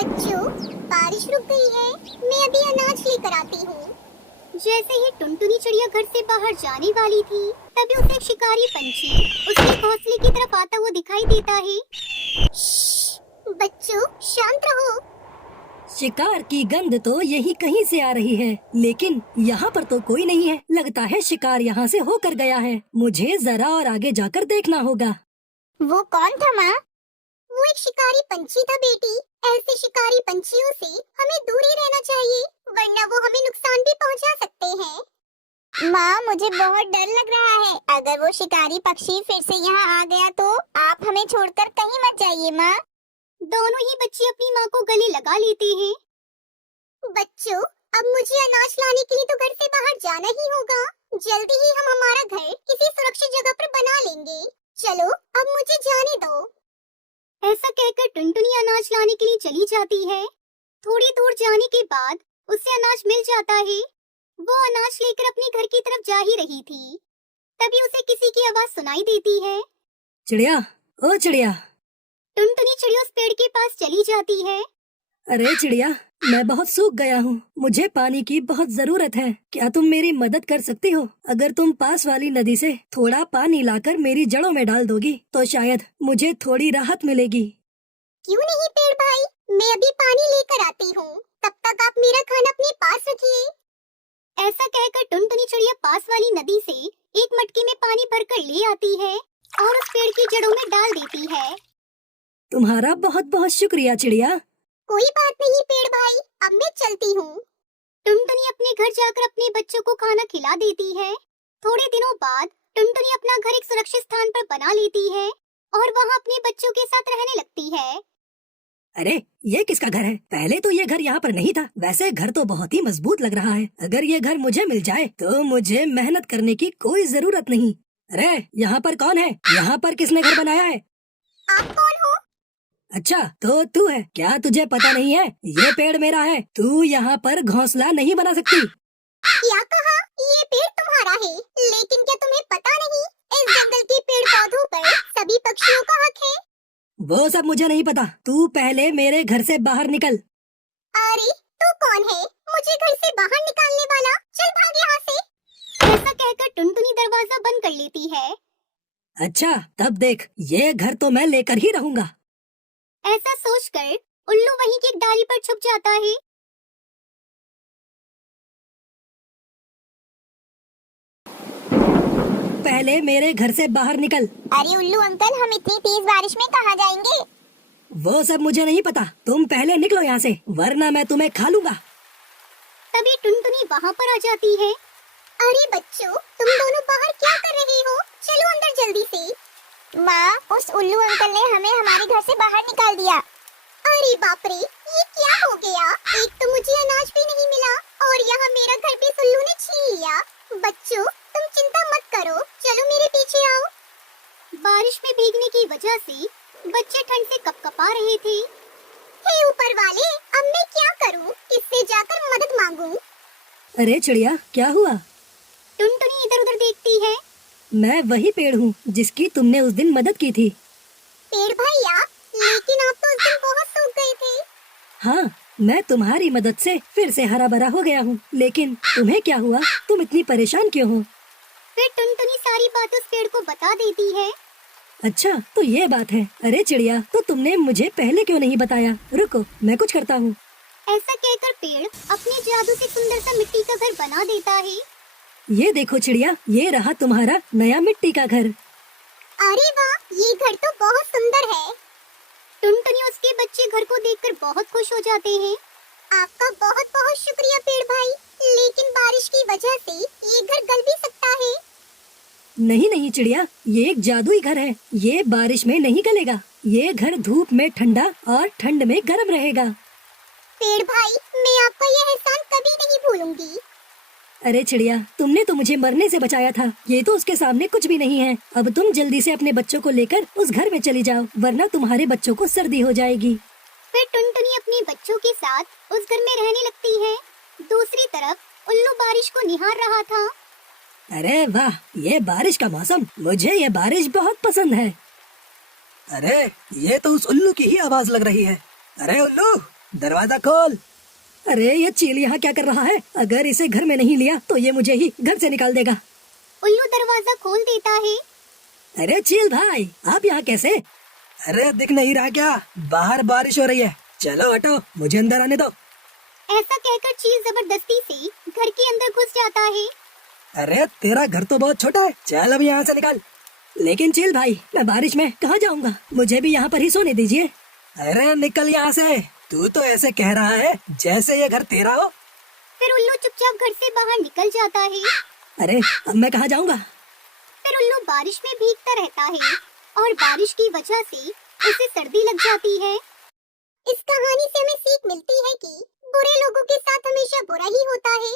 बच्चों, बारिश रुक गई है। मैं अभी अनाज लेकर आती हूँ। जैसे ही टुनटुनी चिड़िया घर से बाहर जाने वाली थी, तभी उसे एक शिकारी पंछी उसके घोंसले की तरफ आता हुआ दिखाई देता है। बच्चों, शांत रहो। शिकार की गंध तो यही कहीं से आ रही है, लेकिन यहाँ पर तो कोई नहीं है। लगता है शिकार यहाँ से होकर गया है। मुझे जरा और आगे जाकर देखना होगा। वो कौन था माँ? वो एक शिकारी पंछी था बेटी। ऐसे शिकारी पंछियों से हमें दूर ही रहना चाहिए, वरना वो हमें नुकसान भी पहुंचा सकते हैं। माँ, मुझे बहुत डर लग रहा है। अगर वो शिकारी पक्षी फिर से यहाँ आ गया तो आप हमें छोड़कर कहीं मत जाइए माँ। दोनों ही बच्चे अपनी माँ को गले लगा लेते हैं। बच्चों, अब मुझे अनाज लाने के लिए तो घर से बाहर जाना ही होगा। जल्दी ही हम हमारा घर किसी सुरक्षित जगह पर बना लेंगे। चलो, अब मुझे जाने दो। ऐसा कहकर टुनटुनी अनाज लाने के लिए चली जाती है। थोड़ी दूर जाने के बाद उसे अनाज मिल जाता है। वो अनाज लेकर अपने घर की तरफ जा ही रही थी, तभी उसे किसी की आवाज सुनाई देती है। चिड़िया, ओ चिड़िया। टुनटुनी चिड़िया उस पेड़ के पास चली जाती है। अरे चिड़िया, मैं बहुत सूख गया हूँ। मुझे पानी की बहुत जरूरत है। क्या तुम मेरी मदद कर सकती हो? अगर तुम पास वाली नदी से थोड़ा पानी लाकर मेरी जड़ों में डाल दोगी तो शायद मुझे थोड़ी राहत मिलेगी। क्यों नहीं पेड़ भाई, मैं अभी पानी लेकर आती हूँ। तब तक आप मेरा खाना अपने पास रखिए। ऐसा कहकर टुनटुनी चिड़िया पास वाली नदी से एक मटके में पानी भरकर ले आती है और उस पेड़ की जड़ों में डाल देती है। तुम्हारा बहुत बहुत शुक्रिया चिड़िया। कोई बात नहीं पेड़ भाई, अब मैं चलती हूँ। टुनटुनी अपने घर जाकर अपने बच्चों को खाना खिला देती है। थोड़े दिनों बाद टुनटुनी अपना घर एक सुरक्षित स्थान पर बना लेती है और वहाँ अपने बच्चों के साथ रहने लगती है। अरे ये किसका घर है? पहले तो ये घर यहाँ पर नहीं था। वैसे घर तो बहुत ही मजबूत लग रहा है। अगर ये घर मुझे मिल जाए तो मुझे मेहनत करने की कोई जरूरत नहीं। अरे यहाँ पर कौन है? यहाँ पर किसने घर बनाया है? आप कौन हो? अच्छा, तो तू है क्या? तुझे पता नहीं है ये पेड़ मेरा है। तू यहाँ पर घोंसला नहीं बना सकती। क्या कहा? ये पेड़ तुम्हारा है, लेकिन क्या तुम्हें पता नहीं इस जंगल के पेड़ पौधों पर सभी पक्षियों का हक है? वो सब मुझे नहीं पता। तू पहले मेरे घर से बाहर निकल। अरे तू कौन है मुझे घर से बाहर निकालने वाला? चल भाग यहाँ से। ऐसा कहकर टुनटुनी दरवाजा बंद कर लेती है। अच्छा, तब देख, ये घर तो मैं लेकर ही रहूंगा। ऐसा सोचकर उल्लू वहीं की एक डाली पर छुप जाता है। पहले मेरे घर से बाहर निकल। अरे उल्लू अंकल, हम इतनी तेज बारिश में कहाँ जाएंगे? वो सब मुझे नहीं पता। तुम पहले निकलो यहाँ से, वरना मैं तुम्हें खा लूंगा। तभी टुनटुनी वहाँ पर आ जाती है। अरे बच्चों, तुम दोनों बाहर क्या कर रहे हो? चलो अंदर जल्दी से। माँ, उस उल्लू अंकल ने हमें हमारे घर से बाहर निकाल दिया। अरे बाप रे, ये क्या हो गया? एक तो मुझे अनाज भी नहीं मिला और यहाँ मेरा घर भी उल्लू ने छीन लिया। बच्चों, तुम चिंता मत करो, चलो मेरे पीछे आओ। बारिश में भीगने की वजह से बच्चे ठंड से कपकपा रहे थे। हे ऊपर वाले, अब मैं क्या करूं? किससे जाकर मदद मांगूं? अरे चिड़िया, क्या हुआ? टुनटुनी इधर उधर देखती है। मैं वही पेड़ हूँ जिसकी तुमने उस दिन मदद की थी। पेड़ भैया, लेकिन आप तो उस दिन बहुत सूख गए थे। हाँ, मैं तुम्हारी मदद से फिर से हरा भरा हो गया हूँ। लेकिन तुम्हें क्या हुआ? तुम इतनी परेशान क्यों हो? फिर टुनटुनी सारी बात उस पेड़ को बता देती है। अच्छा, तो ये बात है। अरे चिड़िया, तो तुमने मुझे पहले क्यों नहीं बताया? रुको, मैं कुछ करता हूँ। ऐसा कहकर पेड़ अपने जादू से सुंदर सा मिट्टी का घर बना देता है। ये देखो चिड़िया, ये रहा तुम्हारा नया मिट्टी का घर। अरे वाह, ये घर तो बहुत सुंदर है। टुनटुनी उसके बच्चे घर को देखकर बहुत खुश हो जाते हैं। आपका बहुत बहुत शुक्रिया पेड़ भाई, लेकिन बारिश की वजह से ये घर गल भी सकता है। नहीं नहीं चिड़िया, ये एक जादुई घर है। ये बारिश में नहीं गलेगा। ये घर धूप में ठंडा और ठंड में गर्म रहेगा। पेड़ भाई, मैं आपका यह एहसान कभी नहीं भूलूंगी। अरे चिड़िया, तुमने तो मुझे मरने से बचाया था। ये तो उसके सामने कुछ भी नहीं है। अब तुम जल्दी से अपने बच्चों को लेकर उस घर में चली जाओ, वरना तुम्हारे बच्चों को सर्दी हो जाएगी। फिर टुनटुनी अपने बच्चों के साथ उस घर में रहने लगती है। दूसरी तरफ उल्लू बारिश को निहार रहा था। अरे वाह, ये बारिश का मौसम, मुझे ये बारिश बहुत पसंद है। अरे ये तो उस उल्लू की ही आवाज लग रही है। अरे उल्लू, दरवाजा खोल। अरे ये चील यहाँ क्या कर रहा है? अगर इसे घर में नहीं लिया तो ये मुझे ही घर से निकाल देगा। उल्लू दरवाजा खोल देता है। अरे चील भाई, आप यहाँ कैसे? अरे दिख नहीं रहा क्या? बाहर बारिश हो रही है। चलो हटो, मुझे अंदर आने दो। ऐसा कहकर चील जबरदस्ती से घर के अंदर घुस जाता है। अरे तेरा घर तो बहुत छोटा है, चल अब यहाँ से निकल। लेकिन चील भाई, मैं बारिश में कहाँ जाऊँगा? मुझे भी यहाँ पर ही सोने दीजिए। अरे निकल यहाँ से। तू तो ऐसे कह रहा है जैसे ये घर तेरा हो। फिर उल्लू चुपचाप घर से बाहर निकल जाता है। अरे अब मैं कहाँ जाऊँगा? फिर उल्लू बारिश में भीगता रहता है और बारिश की वजह से उसे सर्दी लग जाती है। इस कहानी से हमें सीख मिलती है कि बुरे लोगों के साथ हमेशा बुरा ही होता है।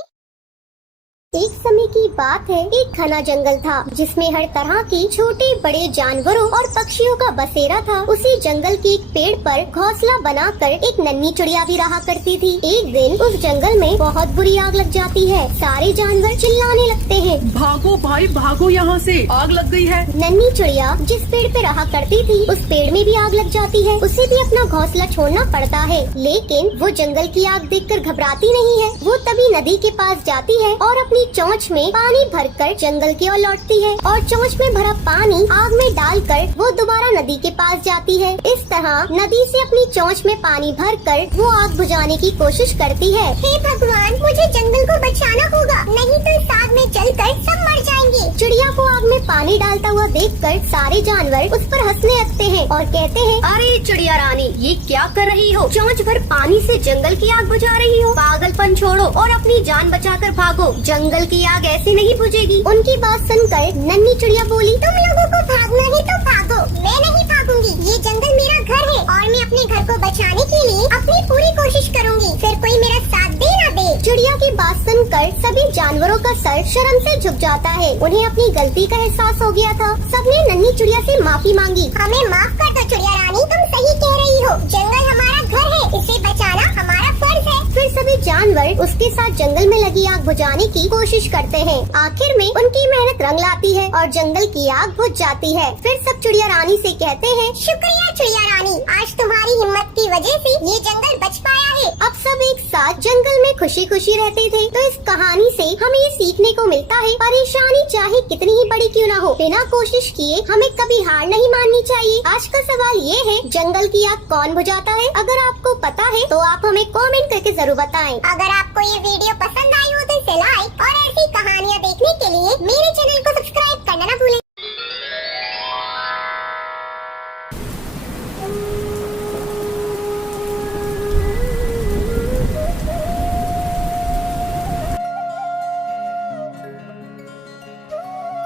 एक समय की बात है, एक घना जंगल था जिसमें हर तरह के छोटे बड़े जानवरों और पक्षियों का बसेरा था। उसी जंगल के एक पेड़ पर घोंसला बनाकर एक नन्ही चिड़िया भी रहा करती थी। एक दिन उस जंगल में बहुत बुरी आग लग जाती है। सारे जानवर चिल्लाने लगते हैं, भागो भाई भागो, यहाँ से आग लग गई है। नन्ही चिड़िया जिस पेड़ पे रहा करती थी उस पेड़ में भी आग लग जाती है। उसे भी अपना घोंसला छोड़ना पड़ता है, लेकिन वो जंगल की आग देखकर घबराती नहीं है। वो तभी नदी के पास जाती है और अपनी चोंच में पानी भरकर जंगल की ओर लौटती है और चोंच में भरा पानी आग में डालकर वो दोबारा नदी के पास जाती है। इस तरह नदी से अपनी चोंच में पानी भरकर वो आग बुझाने की कोशिश करती है। हे भगवान, मुझे जंगल को बचाना होगा, नहीं तो इस आग में जलकर सब मर जाएंगे। चिड़िया को आग में पानी डालता हुआ देखकर सारे जानवर उस पर हंसने लगते हैं और कहते हैं, अरे चिड़िया रानी, ये क्या कर रही हो? चोंच भर पानी से जंगल की आग बुझा रही हो? पागलपन छोड़ो और अपनी जान बचाकर भागो, जंगल की आग ऐसे नहीं बुझेगी। उनकी बात सुनकर नन्ही चिड़िया बोली, तुम लोगों को भागना है तो भागो, मैं नहीं भागूंगी। ये जंगल मेरा घर है और मैं अपने घर को बचाने के लिए अपनी पूरी कोशिश करूंगी, फिर कोई मेरा साथ दे ना दे। चिड़िया की बात सुनकर सभी जानवरों का सर शर्म से झुक जाता है। उन्हें अपनी गलती का एहसास हो गया था। सबने नन्ही चिड़िया से माफी मांगी। हमें माफ कर दो चिड़िया रानी, तुम सही कह रही हो, जंगल हमारा घर है, इसे बचाना हमारा फर्ज है। फिर सभी जानवर उसके साथ जंगल में लगी आग बुझाने की कोशिश करते हैं। आखिर में उनकी मेहनत रंग लाती है और जंगल की आग बुझ जाती है। फिर सब चिड़िया रानी से कहते हैं, शुक्रिया चिड़िया रानी, आज तुम्हारी हिम्मत की वजह से ये जंगल बच पाया है। अब सब एक साथ जंगल में खुशी खुशी रहते थे। तो इस कहानी से हमें ये सीखने को मिलता है, परेशानी चाहे कितनी ही बड़ी क्यों न हो, बिना कोशिश किए हमें कभी हार नहीं माननी चाहिए। आज का सवाल ये है, जंगल की आग कौन बुझाता है? अगर आपको पता है तो आप हमें कमेंट करके जरूर बताएं। अगर आपको ये वीडियो पसंद आई हो तो इसे लाइक और ऐसी कहानियाँ देखने के लिए मेरे चैनल को सब्सक्राइब करना ना भूलें।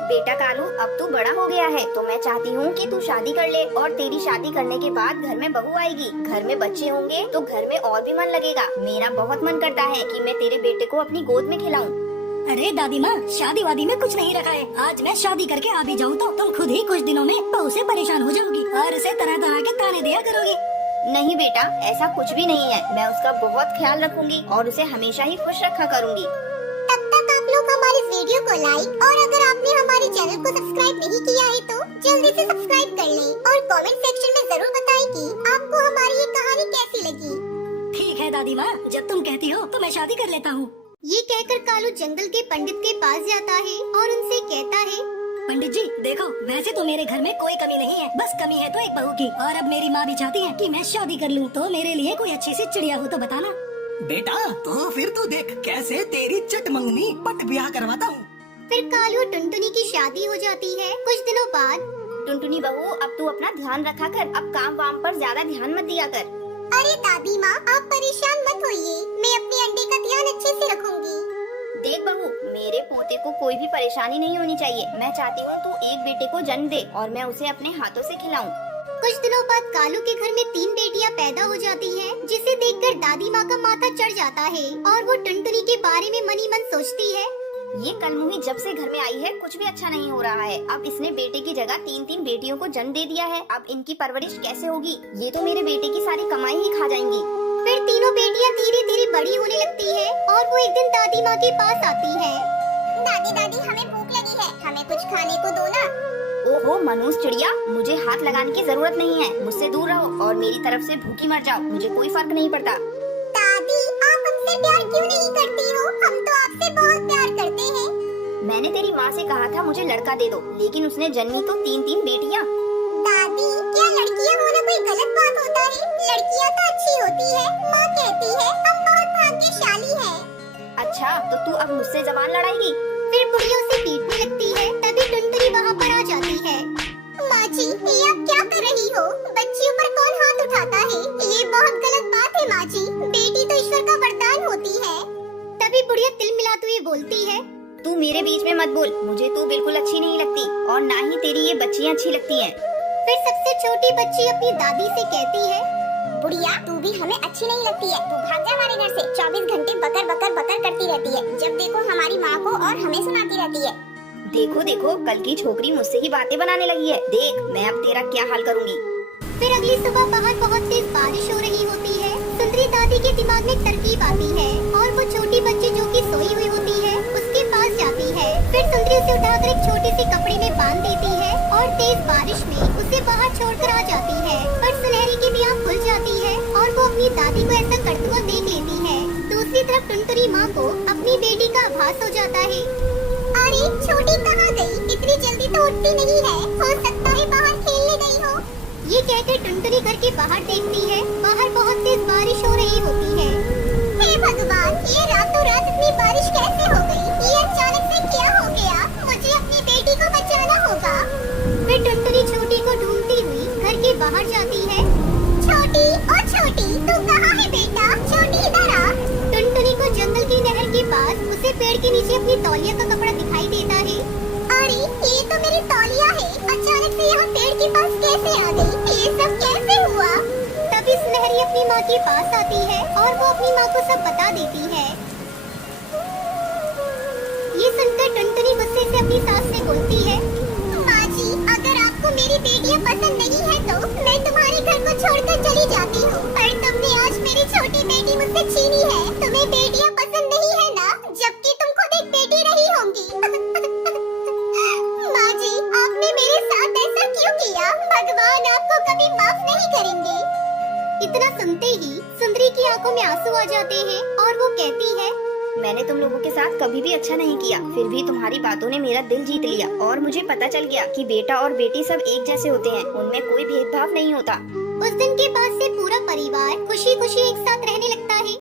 बेटा कालू, अब तू बड़ा हो गया है तो मैं चाहती हूँ कि तू शादी कर ले और तेरी शादी करने के बाद घर में बहू आएगी, घर में बच्चे होंगे तो घर में और भी मन लगेगा। मेरा बहुत मन करता है कि मैं तेरे बेटे को अपनी गोद में खिलाऊं। अरे दादी माँ, शादी वादी में कुछ नहीं रखा है। आज मैं शादी करके आ भी जाऊँ तो तुम खुद ही कुछ दिनों में बहू से परेशान हो जाओगी और उसे तरह तरह के ताने दिया करोगी। नहीं बेटा, ऐसा कुछ भी नहीं है। मैं उसका बहुत ख्याल रखूंगी और उसे हमेशा ही खुश रखा करूंगी। तब तक आप लोग हमारे वीडियो को लाइक और अगर आपने हमारे चैनल को सब्सक्राइब नहीं किया है तो जल्दी से सब्सक्राइब कर लें और कमेंट सेक्शन में जरूर बताएं कि आपको हमारी ये कहानी कैसी लगी। ठीक है दादी माँ, जब तुम कहती हो तो मैं शादी कर लेता हूँ। ये कहकर कालू जंगल के पंडित के पास जाता है और उनसे कहता है, पंडित जी देखो, वैसे तो मेरे घर में कोई कमी नहीं है, बस कमी है तो एक बहू की। और अब मेरी माँ भी चाहती है कि मैं शादी कर लूँ, तो मेरे लिए कोई अच्छी सी चिड़िया हो तो बताना। बेटा तो फिर तू देख कैसे तेरी चट मंगनी पट ब्याह करवाता हूँ। फिर कालू और टुनटुनी की शादी हो जाती है। कुछ दिनों बाद, टुनटुनी बहू, अब तू अपना ध्यान रखा कर, अब काम वाम पर ज्यादा ध्यान मत दिया कर। अरे दादी माँ, आप परेशान मत होइए, मैं अपने अंडे का ध्यान अच्छे से रखूंगी। देख बहू, मेरे पोते को कोई भी परेशानी नहीं होनी चाहिए। मैं चाहती हूँ तू एक बेटे को जन्म दे और मैं उसे अपने हाथों से खिलाऊं। कुछ दिनों बाद कालू के घर में 3 बेटियां पैदा हो जाती हैं, जिसे देखकर दादी माँ का माथा चढ़ जाता है और वो टुनटुनी के बारे में मन ही मन सोचती है, ये कलमुही जब से घर में आई है कुछ भी अच्छा नहीं हो रहा है। अब इसने बेटे की जगह 3-3 बेटियों को जन्म दे दिया है। अब इनकी परवरिश कैसे होगी? ये तो मेरे बेटे की सारी कमाई ही खा जाएंगी। फिर तीनों बेटियां धीरे धीरे बड़ी होने लगती है और वो एक दिन दादी माँ के पास आती है। दादी दादी, हमें भूख लगी है, हमें कुछ खाने को दो ना। ओहो मनूस चिड़िया, मुझे हाथ लगाने की जरूरत नहीं है, मुझसे दूर रहो और मेरी तरफ से भूखी मर जाओ, मुझे कोई फर्क नहीं पड़ता। हमसे प्यार क्यों नहीं करती हो? हम तो आपसे बहुत प्यार करते हैं। मैंने तेरी माँ से कहा था मुझे लड़का दे दो, लेकिन उसने जन्मी तो 3-3 बेटियाँ। दादी, क्या लड़कियाँ होना कोई गलत बात होता है? लड़कियाँ तो अच्छी होती है। माँ कहती है हम बहुत भाग्यशाली हैं। अच्छा, तो तू अब मुझसे जबान लड़ाएगी? फिर बुढ़िया उसे पीटने लगती है, तभी टुनटुनी वहाँ पर आ जाती है। माँ जी, ये आप क्या कर रही हो? बच्चियों पर कौन हाथ उठाता है? ये बहुत गलत बात है माँ जी। बेटी तो ईश्वर का वरदान होती है। तभी बुढ़िया तिल मिलाते हुए बोलती है, तू मेरे बीच में मत बोल, मुझे तू बिल्कुल अच्छी नहीं लगती और ना ही तेरी ये बच्चियाँ अच्छी लगती हैं। फिर सबसे छोटी बच्ची अपनी दादी से कहती है, बुढ़िया तू भी हमें अच्छी नहीं लगती है। तू भाग जा हमारे घर से। 24 घंटे बकर बकर बकर करती रहती है। जब देखो हमारी माँ को और हमें सुनाती रहती है। देखो देखो, कल की छोकरी मुझसे ही बातें बनाने लगी है। देख मैं अब तेरा क्या हाल करूँगी। फिर अगली सुबह बाहर बहुत तेज बारिश हो रही होती है। सुंदरी दादी के दिमाग में तरकीब आती है और वो छोटी बच्ची जो कि सोई हुई होती है उसके पास जाती है। फिर सुंदरी उसे उठाकर एक छोटे से कपड़े में बांध देती है और तेज बारिश में उसे बाहर छोड़कर आ जाती है। पर सुनहरी की भी आँख खुल जाती है और वो अपनी दादी को ऐसा करते हुए देख लेती है। दूसरी तरफ टुनटुनी माँ को अपनी बेटी का आभास हो जाता है। अरे छोटी कहाँ गई? इतनी जल्दी तो उठती नहीं है। हो सकता है बाहर खेलने गई हो। ये कहकर टुनटुनी घर के बाहर देखती है। बाहर बहुत तेज बारिश हो रही होती है। हे भगवान, ये रातों रात इतनी बारिश कैसे हो गई? ये अचानक से क्या हो गया? मुझे अपनी बेटी को बचाना होगा। फिर टुनटुनी छोटी को ढूंढती हुई घर के बाहर जाती है। छोटी, ओ छोटी, तू कहाँ है बेटा? छोटी इधर आ। टुनटुनी को जंगल की नहर के पास उसे पेड़ के नीचे अपनी तौलिया का कपड़ा दिखाई देता है। अरे ये तो मेरी तौलिया है। अचानक से यहाँ पेड़ के पास कैसे आ गई? ये सब कैसे हुआ? तभी सुनहरी अपनी माँ के पास आती है और वो अपनी माँ को सब बता देती है। ये सुनकर टुनटुनी गुस्से से अपनी सास से बोलती है, माँ जी, अगर आपको मेरी बेटियाँ पसंद नहीं है तो मैं तुम्हारे घर को छोड़कर चली जाती हूँ। पर तुमने आज मेरी छोटी बेटी मुझसे छीनी है। तुम्हें बेटियाँ पसंद नहीं है ना? जबकि तुम खुद एक बेटी रही होंगी। माँ जी, आपने मेरे साथ ऐसा क्यों किया? भगवान आपको कभी माफ नहीं करेंगे। इतना सुनते ही सुंदरी की आंखों में आंसू आ जाते हैं और वो कहती है, मैंने तुम लोगों के साथ कभी भी अच्छा नहीं किया, फिर भी तुम्हारी बातों ने मेरा दिल जीत लिया और मुझे पता चल गया कि बेटा और बेटी सब एक जैसे होते हैं, उनमें कोई भेदभाव नहीं होता। उस दिन के बाद से पूरा परिवार खुशी खुशी एक साथ रहने लगता है।